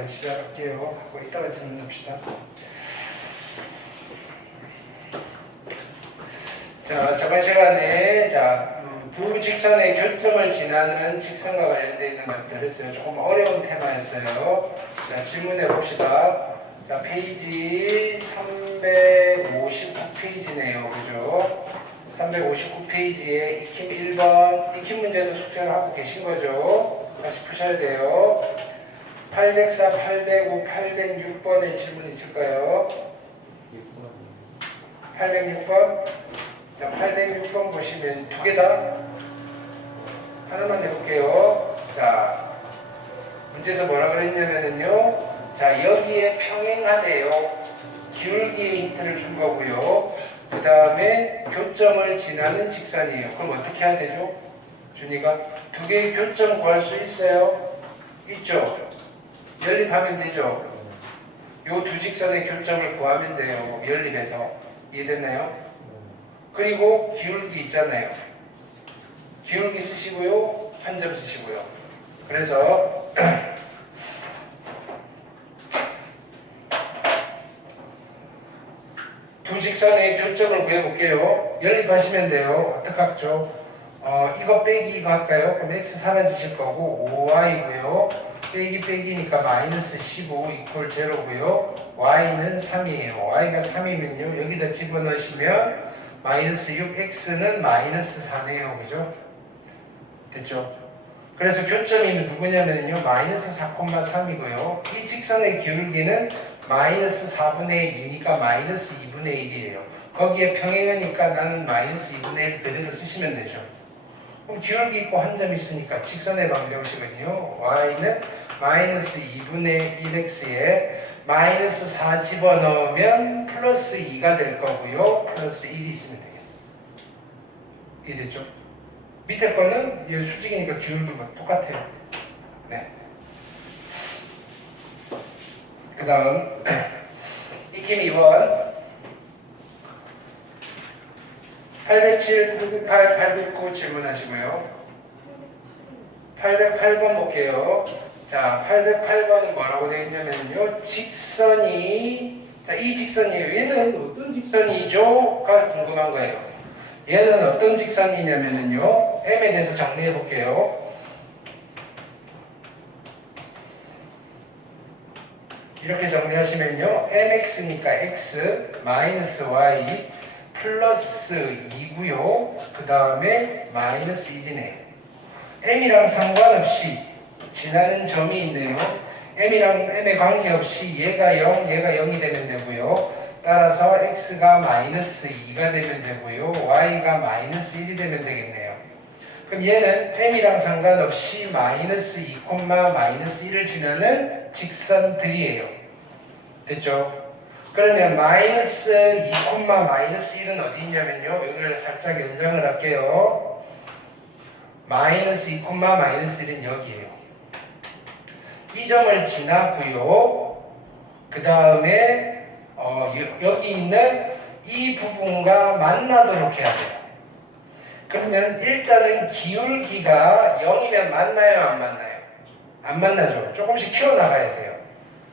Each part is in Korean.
다시 시작할게요. 하고 이따가 진행합시다. 자, 저번 시간에 두 직선의 교점을 지나는 직선과 관련되어 있는 것들 했어요. 조금 어려운 테마였어요. 자, 질문해 봅시다. 자, 페이지 359페이지네요. 그죠? 359페이지에 익힘 1번, 익힘 문제도 숙제를 하고 계신 거죠? 다시 푸셔야 돼요. 804, 805, 806번의 질문 있을까요? 806번? 자, 806번 보시면 두 개 다 하나만 내볼게요. 자, 문제에서 뭐라 그랬냐면요. 자, 여기에 평행하네요. 기울기의 힌트를 준 거고요. 그 다음에 교점을 지나는 직선이에요. 그럼 어떻게 해야 되죠? 준이가 두 개의 교점 구할 수 있어요? 있죠? 연립하면 되죠? 요 두 직선의 교점을 구하면 돼요. 연립해서. 이해됐나요? 그리고 기울기 있잖아요. 기울기 쓰시고요. 한 점 쓰시고요. 그래서 두 직선의 교점을 구해볼게요. 연립하시면 돼요. 어떡하죠? 이거 빼기 이거 할까요? 그럼 x 사라지실 거고 5y고요. 빼기 빼기니까 마이너스 15 이퀄 제로고요. y는 3이에요. y가 3이면요. 여기다 집어넣으시면 마이너스 6x는 마이너스 4네요. 그죠? 됐죠? 그래서 교점이 누구냐면요. 마이너스 4,3이고요. 이 직선의 기울기는 마이너스 4분의 2니까 마이너스 2분의 1이에요. 거기에 평행하니까 나는 마이너스 2분의 1 그대로 쓰시면 되죠. 그럼 기울기 있고 한 점 있으니까 직선의 방정식은요. y는 마이너스 2분의 1x에 마이너스 4 집어넣으면 플러스 2가 될 거고요. 플러스 1이 있으면 되겠죠. 이해됐죠? 밑에 거는 수직이니까 기울기가 똑같아요. 네. 그 다음 익힘 2번 807, 908, 809 질문하시고요. 808번 볼게요. 자, 808번은 뭐라고 되어 있냐면요. 직선이, 자, 이 직선이에요. 얘는 어떤 직선이죠?가 궁금한 거예요. 얘는 어떤 직선이냐면요. m에 대해서 정리해 볼게요. 이렇게 정리하시면요. mx니까 x 마이너스 y 플러스 2고요. 그 다음에 마이너스 1이네요. m이랑 상관없이 지나는 점이 있네요. m이랑 m에 관계없이 얘가 0, 얘가 0이 되면 되고요. 따라서 x가 마이너스 2가 되면 되고요. y가 마이너스 1이 되면 되겠네요. 그럼 얘는 m이랑 상관없이 마이너스 2, 마이너스 1을 지나는 직선들이에요. 됐죠? 그러면 마이너스 2, 마이너스 1은 어디 있냐면요. 여기를 살짝 연장을 할게요. 마이너스 2, 마이너스 1은 여기에요. 이 점을 지나고요. 그 다음에 여기 있는 이 부분과 만나도록 해야 돼요. 그러면 일단은 기울기가 0이면 만나요? 안 만나요? 안 만나죠. 조금씩 키워나가야 돼요.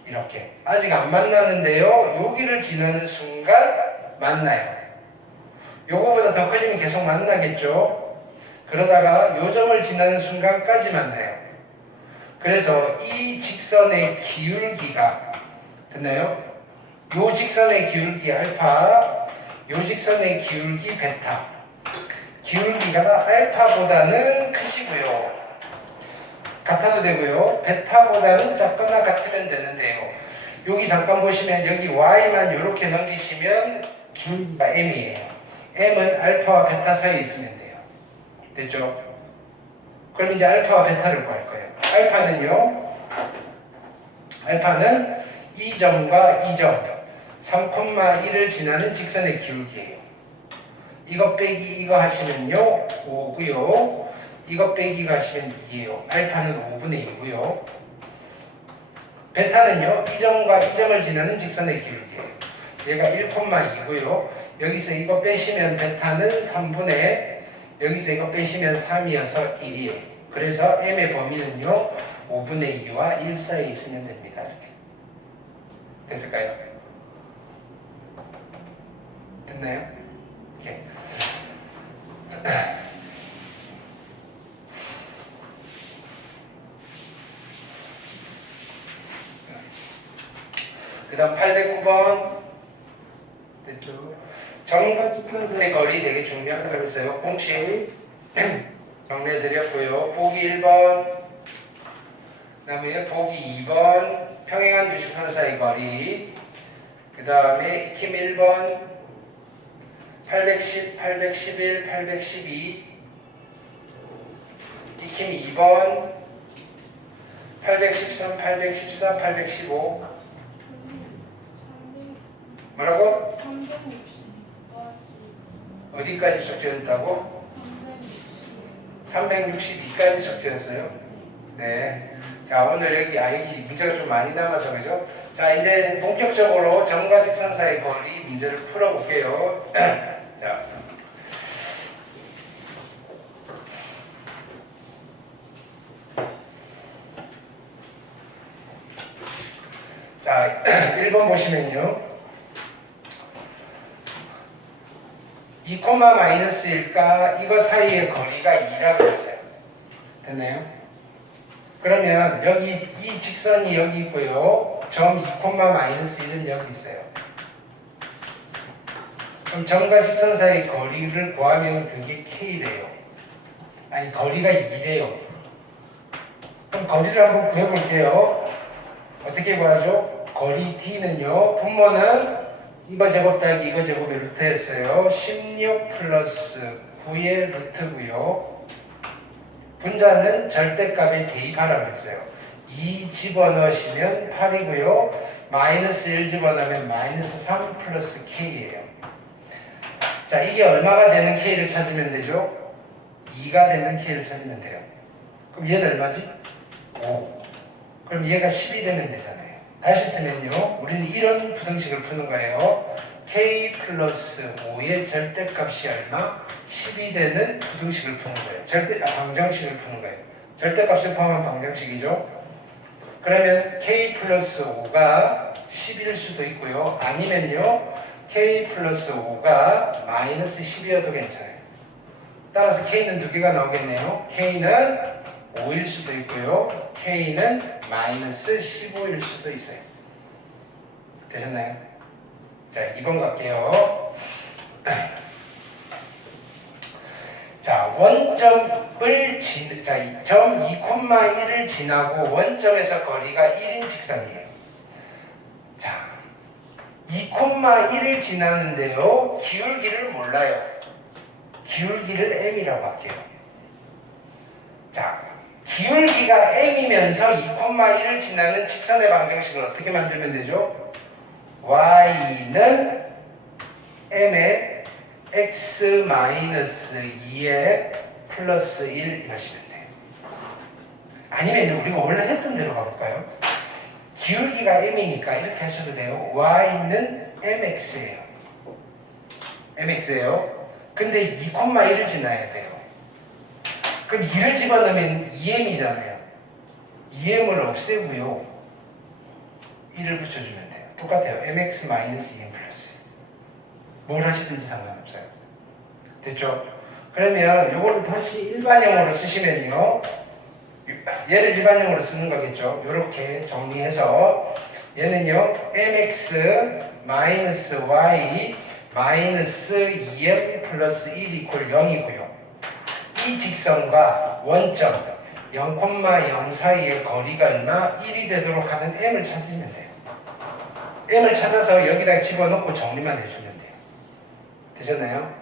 이렇게. 아직 안 만나는데요. 여기를 지나는 순간 만나요. 요거보다 더 커지면 계속 만나겠죠. 그러다가 요 점을 지나는 순간까지 만나요. 그래서 이 직선의 기울기가 됐나요? 요 직선의 기울기 알파, 요 직선의 기울기 베타. 기울기가 알파보다는 크시고요. 같아도 되고요. 베타보다는 작거나 같으면 되는데요. 여기 잠깐 보시면 여기 y만 이렇게 넘기시면 기울기가 m이에요. m은 알파와 베타 사이에 있으면 돼요. 됐죠? 그럼 이제 알파와 베타를 구할 거예요. 알파는 이 점과 이 점 3,1을 지나는 직선의 기울기예요. 이거 빼기 이거 하시면요 5고요. 이거 빼기 하시면 2예요. 알파는 5분의 2고요. 베타는요 이 점과 이 점을 지나는 직선의 기울기예요. 얘가 1,2고요. 여기서 이거 빼시면 베타는 3분의 여기서 이거 빼시면 3이어서 1이에요. 그래서 m의 범위는요 5분의 2와 1 사이에 있으면 됩니다. 이렇게. 됐을까요? 됐나요? 오케이. 그 다음 809번 됐죠? 정과 직선상의 거리 되게 중요하다고 그랬어요. 공식 정리해드렸고요. 보기 1번 그 다음에 보기 2번 평행한 두 직선 사이 거리 그 다음에 익힘 1번 810, 811, 812 익힘 2번 813, 814, 815 뭐라고? 어디까지 적혀졌다고? 362까지 적혀졌어요. 네. 자, 오늘 여기 이 문제가 좀 많이 남아서 그죠? 자, 이제 본격적으로 점과 직선 사이 거리 문제를 풀어볼게요. 자, 1번 보시면요. 2, -1일까? 이거 사이의 거리가 2라고 했어요. 됐나요? 그러면 여기 이 직선이 여기 있고요. 점 2, -1은 여기 있어요. 그럼 점과 직선 사이 거리를 구하면 그게 K래요. 아니, 거리가 2래요. 그럼 거리를 한번 구해볼게요. 어떻게 구하죠? 거리 T는요. 분모는 이거 제곱 더하기 이거 제곱의 루트였어요. 16 플러스 9의 루트고요. 분자는 절대값에 대입하라고 했어요. 2 집어넣으시면 8이고요. 마이너스 1 집어넣으면 마이너스 3 플러스 K예요. 자, 이게 얼마가 되는 K를 찾으면 되죠? 2가 되는 K를 찾으면 돼요. 그럼 얘는 얼마지? 5. 그럼 얘가 10이 되면 되잖아요. 다시 쓰면요. 우리는 이런 부등식을 푸는 거예요. K 플러스 5의 절대값이 얼마? 10이 되는 부등식을 푸는 거예요. 방정식을 푸는 거예요. 절대값을 포함한 방정식이죠. 그러면 K 플러스 5가 10일 수도 있고요. 아니면요. K 플러스 5가 마이너스 10이어도 괜찮아요. 따라서 K는 두 개가 나오겠네요. K는 5일 수도 있고요. K는 마이너스 15일 수도 있어요. 되셨나요? 자, 2번 갈게요. 자, 원점을 점 2,1을 지나고 원점에서 거리가 1인 직선이에요. 자, 2,1을 지나는데요. 기울기를 몰라요. 기울기를 M이라고 할게요. 자, 기울기가 M이면서 2,1을 지나는 직선의 방정식을 어떻게 만들면 되죠? Y는 M의 X-2의 플러스 1 이러시면 돼요. 아니면 우리가 원래 했던 대로 가볼까요? 기울기가 M이니까 이렇게 하셔도 돼요. Y는 MX예요. MX예요. 근데 2,1을 지나야 돼요. 그럼 2를 집어넣으면 2m이잖아요. 2m을 없애고요. 1을 붙여주면 돼요. 똑같아요. mx-2m 플러스. 뭘 하시든지 상관없어요. 됐죠? 그러면 요거를 다시 일반형으로 쓰시면요. 얘를 일반형으로 쓰는 거겠죠. 요렇게 정리해서 얘는요. mx-y 2m 플러스 1 이퀄 0이고요. 이 직선과 원점 0,0 사이의 거리가 얼마? 1이 되도록 하는 m을 찾으면 돼요. m을 찾아서 여기다 집어넣고 정리만 해주면 돼요. 되셨나요?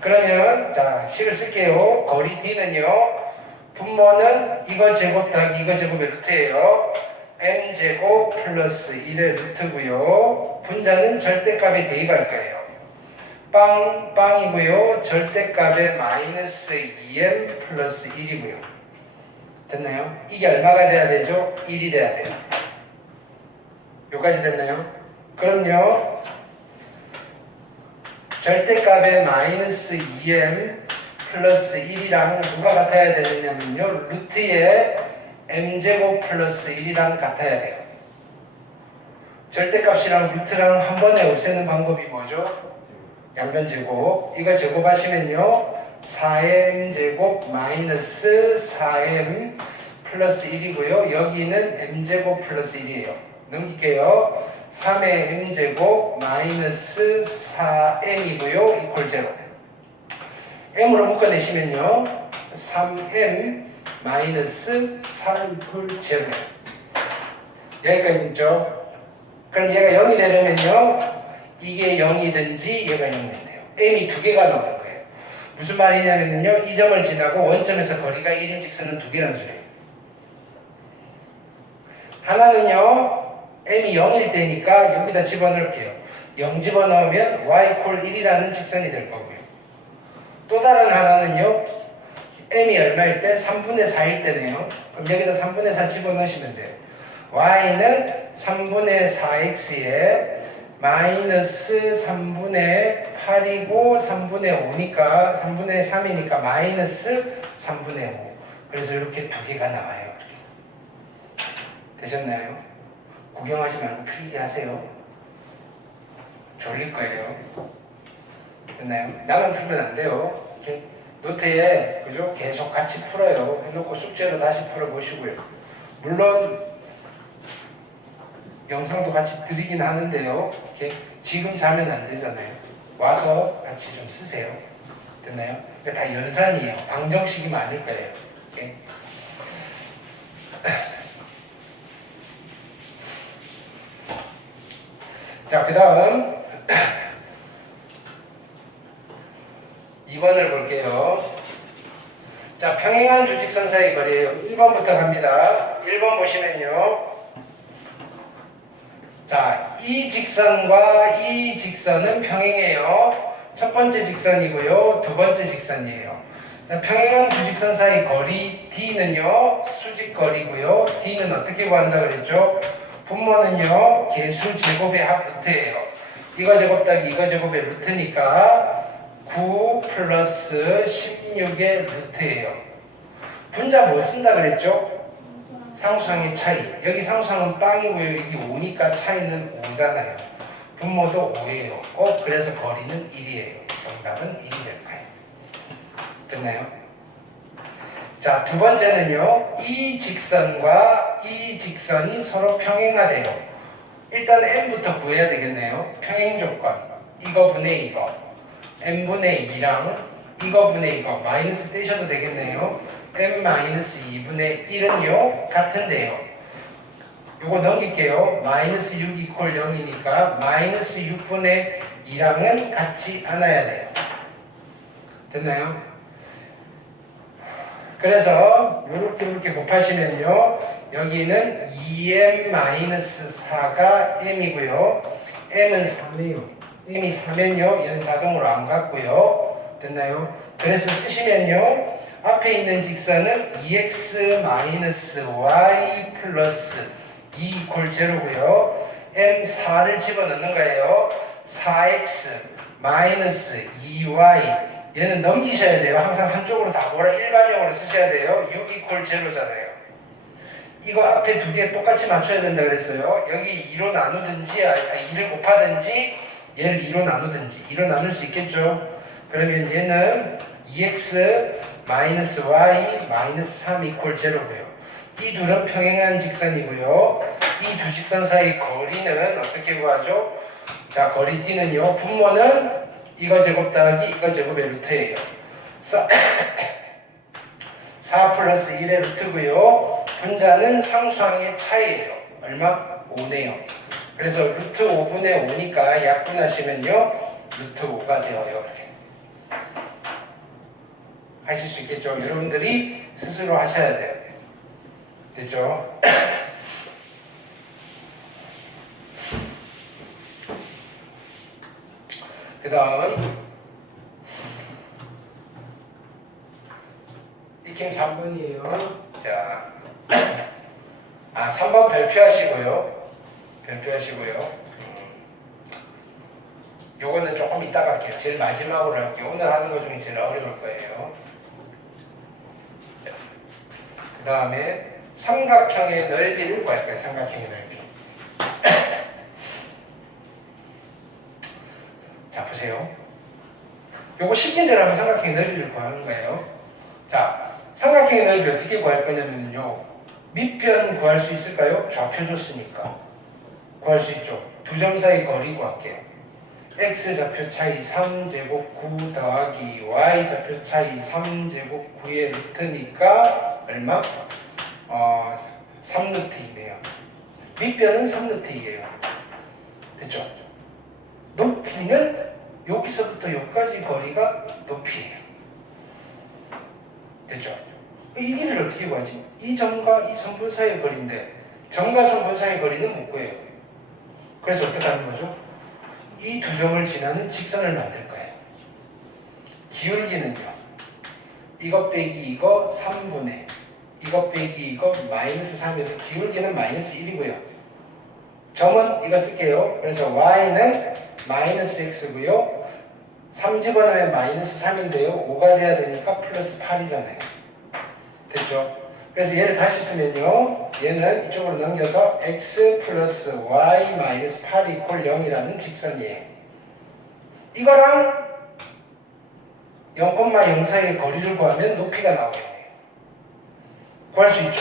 그러면 자, 식을 쓸게요. 거리 D는요. 분모는 이거 제곱 더하기 이거 제곱의 루트예요. m제곱 플러스 1의 루트고요. 분자는 절대값에 대입할 거예요. 빵이고요. 절대값에 마이너스 2m 플러스 1이고요. 됐나요? 이게 얼마가 돼야 되죠? 1이 돼야 돼요. 여기까지 됐나요? 그럼요. 절대값에 마이너스 2m 플러스 1이랑 누가 같아야 되느냐면요. 루트에 m제곱 플러스 1이랑 같아야 돼요. 절대값이랑 루트랑 한 번에 없애는 방법이 뭐죠? 양변 제곱. 이거 제곱하시면요 4m 제곱 마이너스 4m 플러스 1이고요 여기는 m 제곱 플러스 1이에요. 넘길게요. 3의 m 제곱 마이너스 4m이고요 이퀄 제로. m으로 묶어내시면요 3m 마이너스 3 이퀄 제로. 여기까지 있죠? 그럼 얘가 0이 되려면요 이게 0이든지 얘가 0이면 돼요. m이 두 개가 나오는 거예요. 무슨 말이냐면요 이 점을 지나고 원점에서 거리가 1인 직선은 두 개라는 소리예요. 하나는요 m이 0일 때니까 여기다 집어넣을게요. 0 집어넣으면 y = 1이라는 직선이 될 거고요. 또 다른 하나는요 m이 얼마일 때? 3분의 4일 때네요. 그럼 여기다 3분의 4 집어넣으시면 돼요. y는 3분의 4x에 마이너스 3분의 8이고 3분의 5니까 3분의 3이니까 마이너스 3분의 5. 그래서 이렇게 두 개가 나와요. 되셨나요? 구경하지 말고 필기 하세요. 졸릴 거예요. 됐나요? 나만 풀면 안 돼요. 노트에 그죠? 계속 같이 풀어요. 해놓고 숙제로 다시 풀어보시고요. 물론 영상도 같이 드리긴 하는데요. 이렇게 지금 자면 안 되잖아요. 와서 같이 좀 쓰세요. 됐나요? 그러니까 다 연산이에요. 방정식이면 아닐 거예요. 이렇게. 자, 그 다음 2번을 볼게요. 자, 평행한 두 직선 사이 거리예요. 1번부터 갑니다. 1번 보시면요. 자, 이 직선과 이 직선은 평행해요. 첫 번째 직선이고요. 두 번째 직선이에요. 자, 평행한 두 직선 사이 거리 D는요. 수직거리고요. D는 어떻게 구한다 그랬죠? 분모는요. 개수 제곱의 합 루트예요. 이거 제곱 더하기 이거 제곱의 루트니까 9 플러스 16의 루트예요. 분자 뭐 쓴다 그랬죠? 상수항의 차이. 여기 상수항은 빵이고요. 여기 5니까 차이는 5잖아요. 분모도 5예요. 그래서 거리는 1이에요. 정답은 1이 될 거예요. 됐나요? 자, 두 번째는요. 이 직선과 이 직선이 서로 평행하대요. 일단 n부터 구해야 되겠네요. 평행 조건. 이거 분의 이거. n분의 2랑 이거 분의 이거. 마이너스 떼셔도 되겠네요. n-2분의 1은요 같은데요. 요거 넘길게요. 마이너스 6 = 0이니까 마이너스 6분의 2랑은 같지 않아야 돼요. 됐나요? 그래서 이렇게 곱하시면요 여기는 2m-4가 m이고요 m은 3이에요. m이 3면요 얘는 자동으로 안 갔고요. 됐나요? 그래서 쓰시면요 앞에 있는 직선은 2x-y 플러스 2 = 0고요. m4를 집어넣는 거예요. 4x 마이너스 2y 얘는 넘기셔야 돼요. 항상 한쪽으로 다 몰아 일반형으로 쓰셔야 돼요. 6 = 0잖아요. 이거 앞에 두 개 똑같이 맞춰야 된다 그랬어요. 여기 2로 나누든지 2를 곱하든지 얘를 2로 나누든지 2로 나눌 수 있겠죠. 그러면 얘는 2x 마이너스 y 마이너스 3 = 0고요. 이 둘은 평행한 직선이고요. 이 두 직선 사이 거리는 어떻게 구하죠? 자, 거리 D는요. 분모는 이거 제곱 더하기 이거 제곱의 루트예요. 4 플러스 1의 루트고요. 분자는 상수항의 차이예요. 얼마? 5네요. 그래서 루트 5분의 5니까 약분하시면요. 루트 5가 되어요. 이렇게. 하실 수 있겠죠? 여러분들이 스스로 하셔야 돼요. 됐죠? 그 다음 익힘 3번이에요. 자, 3번 별표하시고요. 요거는 조금 이따가 할게요. 제일 마지막으로 할게요. 오늘 하는 것 중에 제일 어려울 거예요. 그 다음에 삼각형의 넓이를 구할게요. 삼각형의 넓이. 보세요. 요거 시킨 대로 하면 삼각형의 넓이를 구하는 거예요. 자, 삼각형의 넓이 어떻게 구할 거냐면요. 밑변 구할 수 있을까요? 좌표 줬으니까. 구할 수 있죠. 두 점 사이 거리 구할게요. x 좌표 차이 3제곱 9 더하기 y 좌표 차이 3제곱 9의 루트니까 얼마? 3루트이네요. 밑변은 3루트이에요. 됐죠? 높이는 여기서부터 여기까지 거리가 높이에요. 됐죠? 이 길이를 어떻게 구하지? 이 점과 이 선분 사이의 거리인데 점과 선분 사이의 거리는 못 구해요. 그래서 어떻게 하는 거죠? 이 두 점을 지나는 직선을 만들 거예요. 기울기는요. 이것 빼기 이거 3분의 이것 빼기 이거 마이너스 3에서 기울기는 마이너스 1이고요. 점은 이거 쓸게요. 그래서 y는 마이너스 x고요. 3 집어넣으면 마이너스 3인데요. 5가 돼야 되니까 플러스 8이잖아요. 됐죠? 그래서 얘를 다시 쓰면요. 얘는 이쪽으로 넘겨서 x 플러스 y 마이너스 8 이퀄 0이라는 직선이에요. 이거랑 0,0 사이의 거리를 구하면 높이가 나오겠네요. 구할 수 있죠?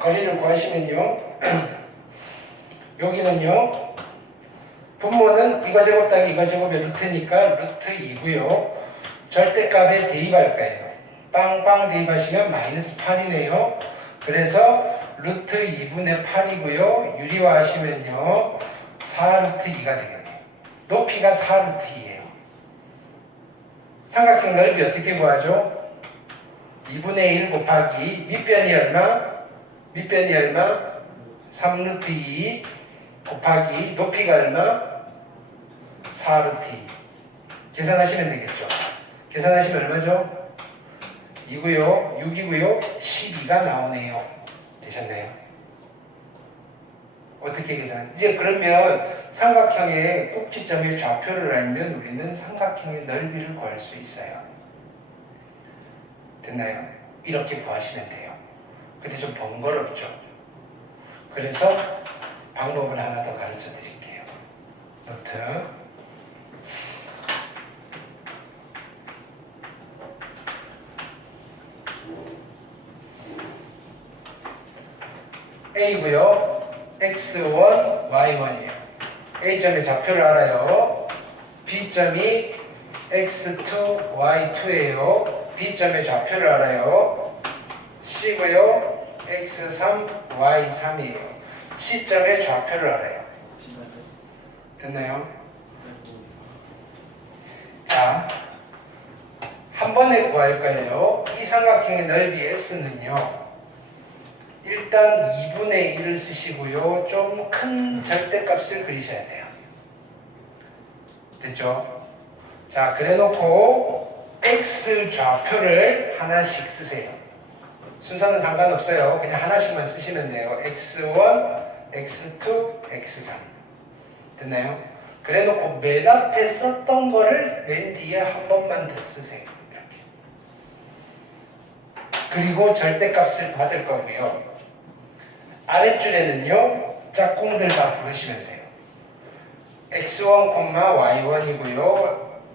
거리를 구하시면요. 여기는요. 분모는 이거 제곱 따기 이거 제곱의 루트니까 루트 2고요. 절대값에 대입할 거예요. 빵빵 대입하시면 마이너스 8이네요. 그래서 루트 2분의 8이고요. 유리화 하시면요. 4루트 2가 되겠네요. 높이가 4루트이에요. 삼각형 넓이 어떻게 구하죠? 2분의 1 곱하기 밑변이 얼마? 밑변이 얼마? 3루트 2 곱하기 높이가 얼마? 4루트 2. 계산하시면 되겠죠. 계산하시면 얼마죠? 2고요. 6이고요. 12가 나오네요. 되셨나요? 어떻게 계산? 이제 그러면 삼각형의 꼭지점의 좌표를 알면 우리는 삼각형의 넓이를 구할 수 있어요. 됐나요? 이렇게 구하시면 돼요. 근데 좀 번거롭죠. 그래서 방법을 하나 더 가르쳐 드릴게요. 노트. A고요. X1, Y1이에요. A점의 좌표를 알아요. B점이 X2, Y2예요. B점의 좌표를 알아요. C고요. X3, Y3이에요. C점의 좌표를 알아요. 됐나요? 자, 한 번에 구할 거예요. 이 삼각형의 넓이 S는요. 일단 2분의 1을 쓰시고요. 좀 큰 절대값을 그리셔야 돼요. 됐죠? 자, 그래 놓고 X 좌표를 하나씩 쓰세요. 순서는 상관없어요. 그냥 하나씩만 쓰시면 돼요. X1, X2, X3. 됐나요? 그래 놓고 맨 앞에 썼던 거를 맨 뒤에 한 번만 더 쓰세요. 이렇게. 그리고 절대값을 받을 거고요. 아랫줄에는요. 짝꿍들 다 부르시면 돼요. X1, Y1이고요.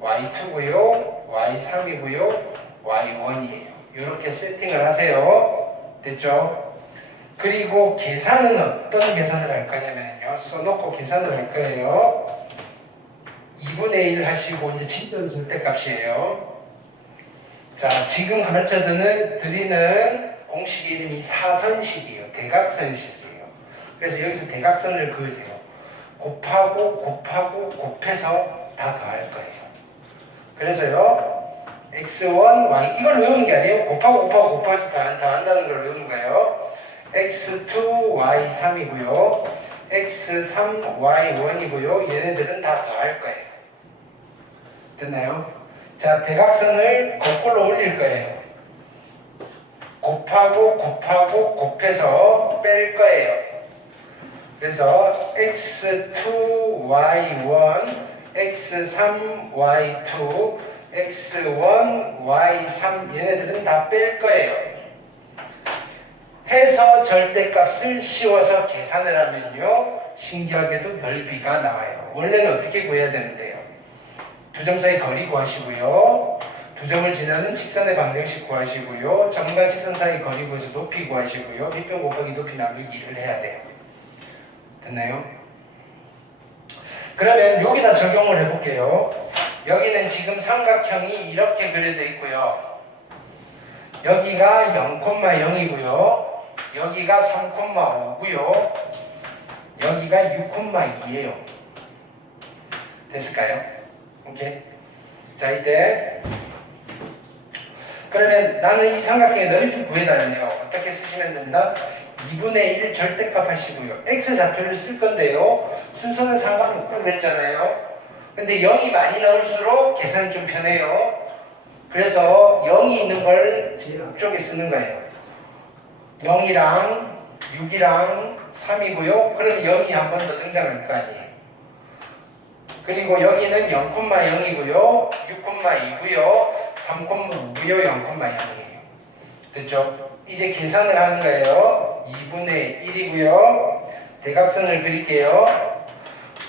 Y2고요. Y3이고요. Y1이에요. 이렇게 세팅을 하세요. 됐죠? 그리고 계산은 어떤 계산을 할 거냐면요. 써놓고 계산을 할 거예요. 2분의 1 하시고 이제 진짜 절대값이에요. 자, 지금 가르쳐 드리는 공식 이름이 사선식이에요. 대각선식이에요. 그래서 여기서 대각선을 그으세요. 곱하고 곱해서 다 더할 거예요. 그래서요. X1, Y 이걸 외우는 게 아니에요. 곱해서 더한다는 걸 외우는 거예요. X2, Y3이고요. X3, Y1이고요. 얘네들은 다 더할 거예요. 됐나요? 자, 대각선을 거꾸로 올릴 거예요. 곱해서 뺄 거예요. 그래서 X2, Y1, X3, Y2, X1, Y3 얘네들은 다 뺄 거예요. 해서 절대값을 씌워서 계산을 하면요. 신기하게도 넓이가 나와요. 원래는 어떻게 구해야 되는데요? 두 점 사이 거리 구하시고요. 두 점을 지나는 직선의 방정식 구하시고요. 점과 직선 사이 거리 구해서 높이 구하시고요. 밑변 곱하기 높이 나누기를 해야 돼요. 됐나요? 그러면 여기다 적용을 해볼게요. 여기는 지금 삼각형이 이렇게 그려져 있고요. 여기가 0,0이고요. 여기가 3,5고요. 여기가 6,2예요. 됐을까요? 오케이. 자, 이때 그러면 나는 이 삼각형의 넓이 구해달래요. 어떻게 쓰시면 된다? 2분의 1 절대값 하시고요. x 좌표를 쓸 건데요. 순서는 상관없다고 했잖아요. 근데 0이 많이 나올수록 계산이 좀 편해요. 그래서 0이 있는 걸 제일 앞쪽에 쓰는 거예요. 0이랑 6이랑 3이고요. 그럼 0이 한 번 더 등장할 거 아니에요. 그리고 여기는 0,0이고요. 6,2고요. 3,5고요. 0,0이에요. 됐죠? 이제 계산을 하는 거예요. 2분의 1이고요. 대각선을 그릴게요.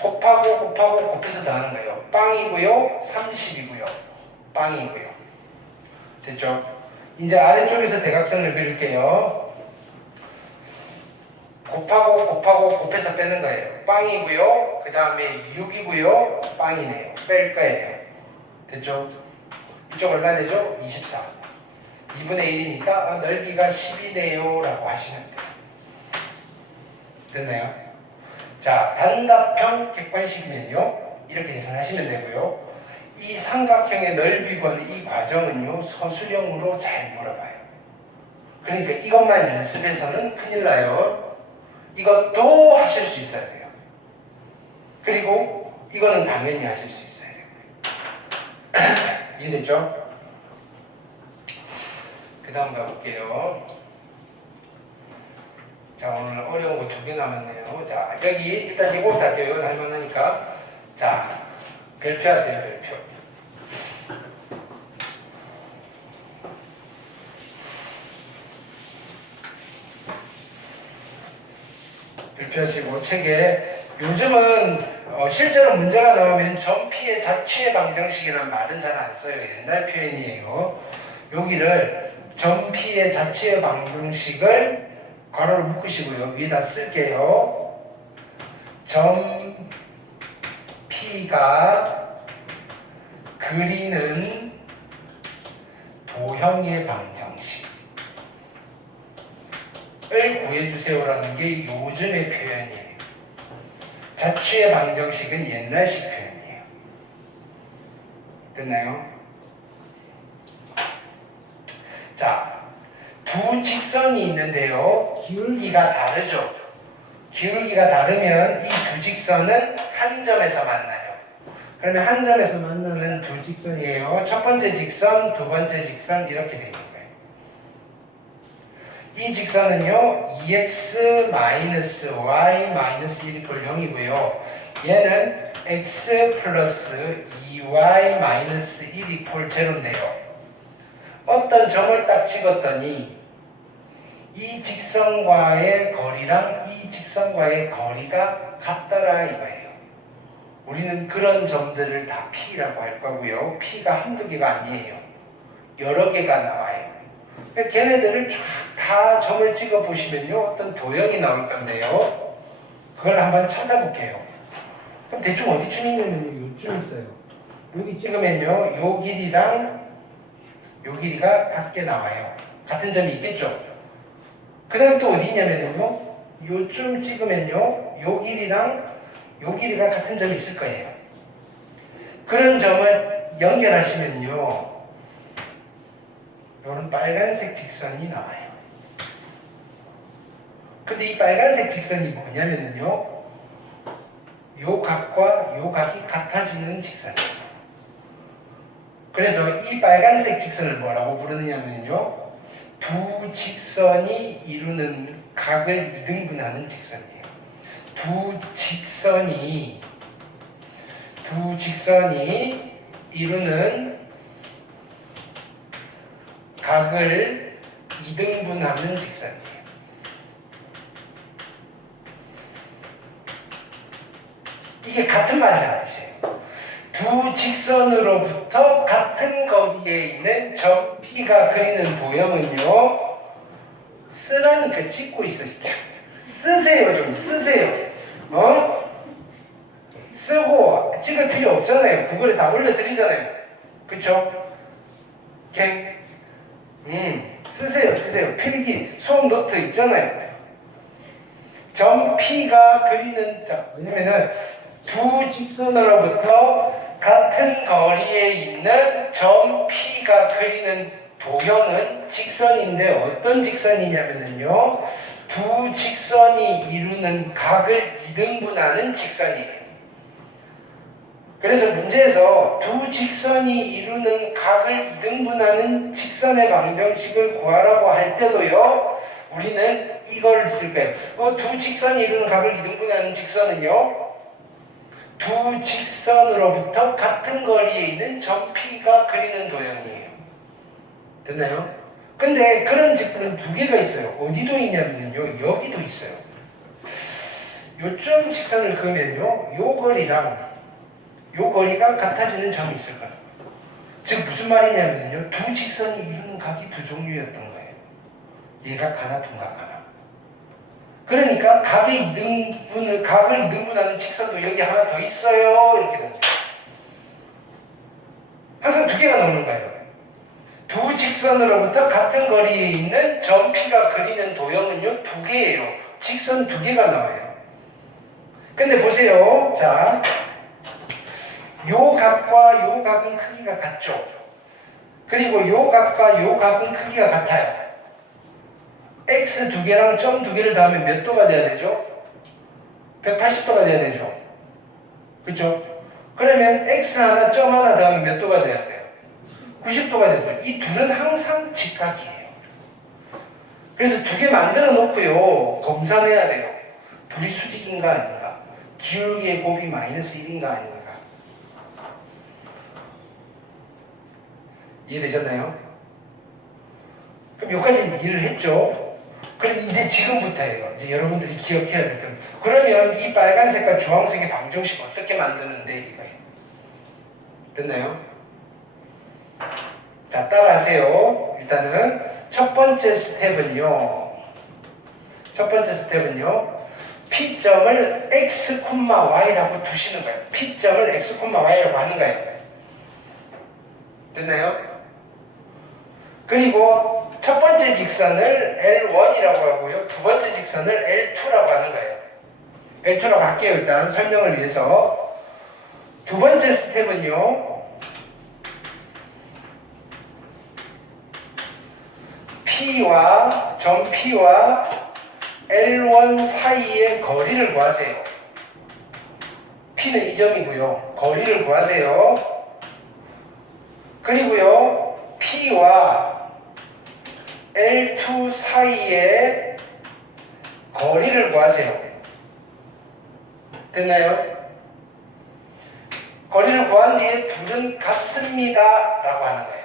곱하고 곱해서 더하는 거예요. 빵이고요. 30이고요. 빵이고요. 됐죠? 이제 아래쪽에서 대각선을 그릴게요. 곱하고 곱해서 빼는 거예요. 빵이고요. 그 다음에 6이고요. 빵이네요. 뺄 거예요. 됐죠? 이쪽 얼마 되죠? 24. 2분의 1이니까 넓이가 10이네요 라고 하시면 돼요. 됐나요? 자, 단답형 객관식이면요. 이렇게 계산하시면 되고요. 이 삼각형의 넓이 구하는 이 과정은요. 서술형으로 잘 물어봐요. 그러니까 이것만 연습해서는 큰일 나요. 이것도 하실 수 있어야 돼요. 그리고 이거는 당연히 하실 수 있어야 돼요. 이해됐죠? 그 다음 가볼게요. 자, 오늘 어려운 거 2개 남았네요. 자, 여기 일단 이거부터 할게요. 이건 할만하니까. 자, 별표하세요. 별표. 별표하시고 책에 요즘은 실제로 문제가 나오면 점피의 자취의 방정식이라는 말은 잘 안 써요. 옛날 표현이에요. 여기를 점피의 자취의 방정식을 괄호를 묶으시고요. 위에다 쓸게요. 점 P가 그리는 도형의 방정식을 구해주세요라는 게 요즘의 표현이에요. 자취의 방정식은 옛날식 표현이에요. 됐나요? 자, 두 직선이 있는데요. 기울기가 다르죠. 기울기가 다르면 이 두 직선은 한 점에서 만나요. 그러면 한 점에서 만나는 두 직선이에요. 첫 번째 직선, 두 번째 직선 이렇게 되는 거예요. 이 직선은요. 2x-y-1 0이고요. 얘는 x 플러스 2y-1 0인데요. 어떤 점을 딱 찍었더니 이 직선과의 거리랑 이 직선과의 거리가 같더라 이거예요. 우리는 그런 점들을 다 P라고 할 거고요. P가 한두 개가 아니에요. 여러 개가 나와요. 그러니까 걔네들을 쫙 다 점을 찍어 보시면요. 어떤 도형이 나올 건데요. 그걸 한번 찾아볼게요. 그럼 대충 어디쯤 있냐면요. 요쯤 있어요. 여기 찍으면요. 요 길이랑 요 길이가 같게 나와요. 같은 점이 있겠죠? 그 다음 또 어디 있냐면요. 요쯤 찍으면요. 요 길이랑 요 길이가 같은 점이 있을 거예요. 그런 점을 연결하시면요. 요런 빨간색 직선이 나와요. 근데 이 빨간색 직선이 뭐냐면요. 요 각과 요 각이 같아지는 직선이에요. 그래서 이 빨간색 직선을 뭐라고 부르느냐면요. 두 직선이 이루는 각을 이등분하는 직선이에요. 두 직선이 이루는 각을 이등분하는 직선이에요. 이게 같은 말이라는 뜻이에요. 두 직선으로부터 같은 거리에 있는 점 P가 그리는 도형은요. 쓰라니까 찍고 있어 진짜. 쓰세요. 좀 쓰세요. 쓰고 찍을 필요 없잖아요. 구글에 다 올려드리잖아요. 그쵸? 오케이? 쓰세요. 필기 수업 노트 있잖아요. 점 P가 그리는 점, 왜냐면은 두 직선으로부터 같은 거리에 있는 점 P가 그리는 도형은 직선인데 어떤 직선이냐면요. 두 직선이 이루는 각을 이등분하는 직선이에요. 그래서 문제에서 두 직선이 이루는 각을 이등분하는 직선의 방정식을 구하라고 할 때도요. 우리는 이걸 쓸 거예요. 두 직선이 이루는 각을 이등분하는 직선은요. 두 직선으로부터 같은 거리에 있는 점 P가 그리는 도형이에요. 됐나요? 근데 그런 직선은 두 개가 있어요. 어디도 있냐면요. 여기도 있어요. 요점 직선을 그으면요. 요 거리랑 요 거리가 같아지는 점이 있을 거예요. 즉 무슨 말이냐면요. 두 직선이 이루는 각이 두 종류였던 거예요. 얘가 가나 둔각 가나. 그러니까 각을 이등분하는 직선도 여기 하나 더 있어요. 이렇게 되는 거예요. 항상 두 개가 나오는 거예요. 두 직선으로부터 같은 거리에 있는 점 P가 그리는 도형은요. 두 개예요. 직선 두 개가 나와요. 근데 보세요. 자, 요 각과 요 각은 크기가 같죠. 그리고 요 각과 요 각은 크기가 같아요. x 두 개랑 점 두 개를 더하면 몇 도가 돼야 되죠? 180도가 돼야 되죠. 그렇죠? 그러면 x 하나 점 하나 더하면 몇 도가 돼야 돼요? 90도가 되고 이 둘은 항상 직각이에요. 그래서 두 개 만들어 놓고요. 검사해야 돼요. 둘이 수직인가 아닌가? 기울기의 곱이 마이너스 1인가 아닌가? 이해되셨나요? 그럼 여기까지는 이해를 했죠? 그럼 이제 지금부터예요. 이제 여러분들이 기억해야 될 겁니다. 그러면 이 빨간색과 주황색의 방정식 어떻게 만드는데 이거예요. 됐나요? 자, 따라하세요. 일단은 첫 번째 스텝은요. P점을 x, y라고 두시는 거예요. P점을 x, y라고 하는 거예요. 됐나요? 그리고 첫 번째 직선을 L1이라고 하고요. 두 번째 직선을 L2라고 하는 거예요. L2라고 할게요. 일단 설명을 위해서. 두 번째 스텝은요. 점 P와 L1 사이의 거리를 구하세요. P는 이 점이고요. 거리를 구하세요. 그리고요. P와 L2 사이의 거리를 구하세요. 됐나요? 거리를 구한 뒤에 둘은 같습니다 라고 하는 거예요.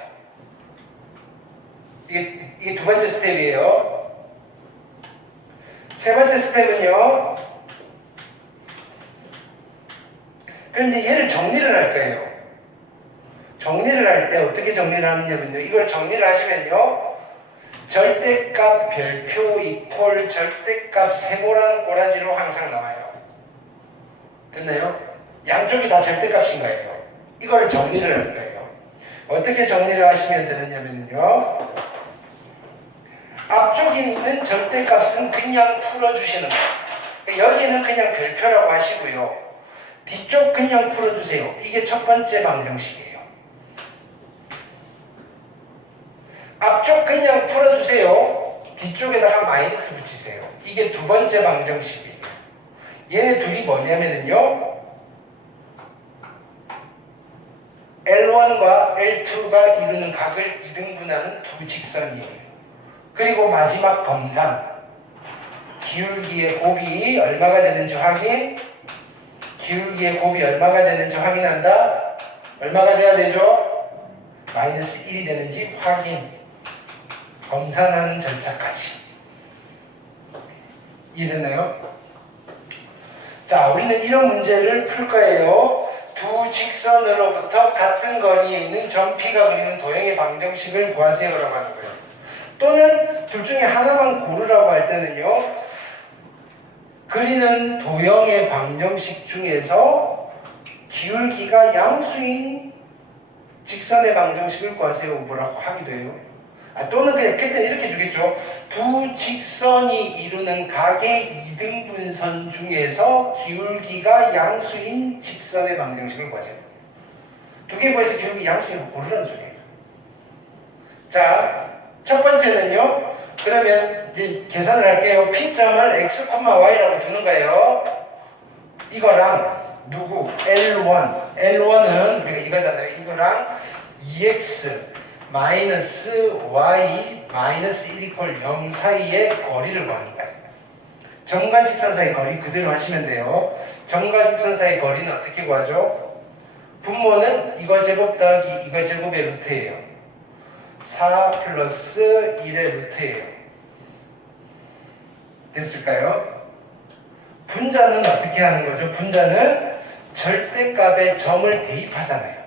이게 두 번째 스텝이에요. 세 번째 스텝은요. 그럼 이제 얘를 정리를 할 거예요. 정리를 할 때 어떻게 정리를 하느냐면요. 이걸 정리를 하시면요. 절대값 별표 이퀄 절대값 세모라는 꼬라지로 항상 나와요. 됐나요? 양쪽이 다 절대값인 거예요. 이걸 정리를 할 거예요. 어떻게 정리를 하시면 되느냐면요. 앞쪽에 있는 절대값은 그냥 풀어주시는 거예요. 여기는 그냥 별표라고 하시고요. 뒤쪽 그냥 풀어주세요. 이게 첫 번째 방정식이에요. 앞쪽 그냥 풀어주세요. 뒤쪽에다가 마이너스 붙이세요. 이게 두 번째 방정식이에요. 얘네 둘이 뭐냐면요. L1과 L2가 이루는 각을 이등분하는 두 직선이에요. 그리고 마지막 검산. 기울기의 곱이 얼마가 되는지 확인. 기울기의 곱이 얼마가 되는지 확인한다. 얼마가 돼야 되죠? 마이너스 1이 되는지 확인. 검산하는 절차까지. 이해됐나요? 자, 우리는 이런 문제를 풀 거예요. 두 직선으로부터 같은 거리에 있는 점 P가 그리는 도형의 방정식을 구하세요라고 하는 거예요. 또는 둘 중에 하나만 고르라고 할 때는요. 그리는 도형의 방정식 중에서 기울기가 양수인 직선의 방정식을 구하세요 뭐라고 하기도 해요. 또는 그냥 그때는 이렇게 주겠죠. 두 직선이 이루는 각의 이등분선 중에서 기울기가 양수인 직선의 방정식을 구하세요. 두 개 구해서 기울기 양수인 거 고르라는 소리예요. 자, 첫 번째는요. 그러면 이제 계산을 할게요. P점을 x, y라고 두는 거예요. 이거랑 누구? L1. L1은 우리가 이거잖아요. 이거랑 2x 마이너스 y 마이너스 1 이퀄 0 사이의 거리를 구하는 거예요. 점과 직선 사이 거리 그대로 하시면 돼요. 점과 직선 사이 거리는 어떻게 구하죠? 분모는 이거 제곱 더하기 이거 제곱의 루트예요. 4 플러스 1의 루트예요. 됐을까요? 분자는 어떻게 하는 거죠? 분자는 절대값에 점을 대입하잖아요.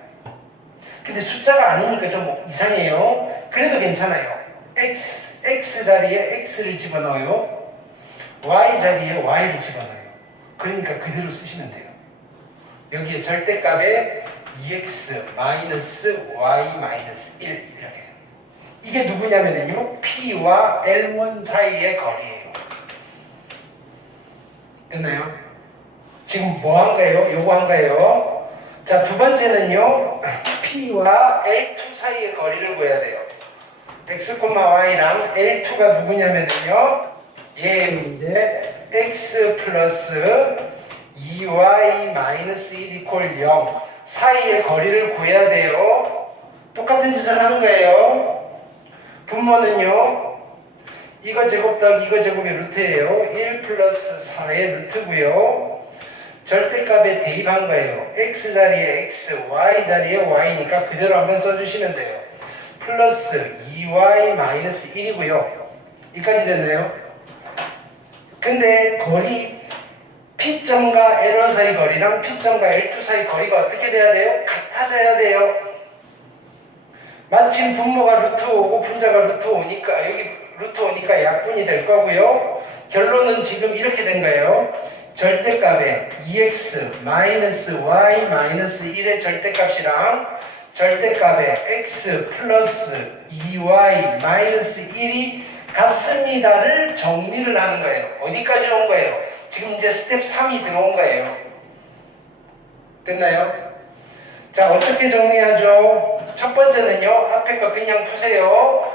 근데 숫자가 아니니까 좀 이상해요. 그래도 괜찮아요. x 자리에 x를 집어넣어요. y 자리에 y를 집어넣어요. 그러니까 그대로 쓰시면 돼요. 여기에 절대값에 2x 마이너스 y 마이너스 1 이렇게. 이게 누구냐면요. P와 L1 사이의 거리예요. 됐나요? 지금 뭐 한 거예요? 요거 한 거예요. 자, 두 번째는요. P와 L2 사이의 거리를 구해야 돼요. x, y랑 L2가 누구냐면요. 이제 x 플러스 2y 마이너스 1 이퀄 0 사이의 거리를 구해야 돼요. 똑같은 짓을 하는 거예요. 분모는요. 이거 제곱 더하기 이거 제곱의 루트예요. 1 플러스 4의 루트고요. 절대값에 대입한 거예요. x 자리에 x, y 자리에 y니까 그대로 한번 써주시면 돼요. 플러스 2y 마이너스 1이고요. 여기까지 됐나요? 근데 거리 P점과 L1 사이 거리랑 P점과 L2 사이 거리가 어떻게 돼야 돼요? 같아져야 돼요. 마침 분모가 루트 5고 분자가 루트 5니까 여기 루트 5니까 약분이 될 거고요. 결론은 지금 이렇게 된 거예요. 절대값에 2x 마이너스 y 마이너스 1의 절대값이랑 절대값에 x 플러스 2y 마이너스 1이 같습니다를 정리를 하는 거예요. 어디까지 온 거예요? 지금 이제 스텝 3이 들어온 거예요. 됐나요? 자, 어떻게 정리하죠? 첫 번째는요. 앞에 거 그냥 푸세요.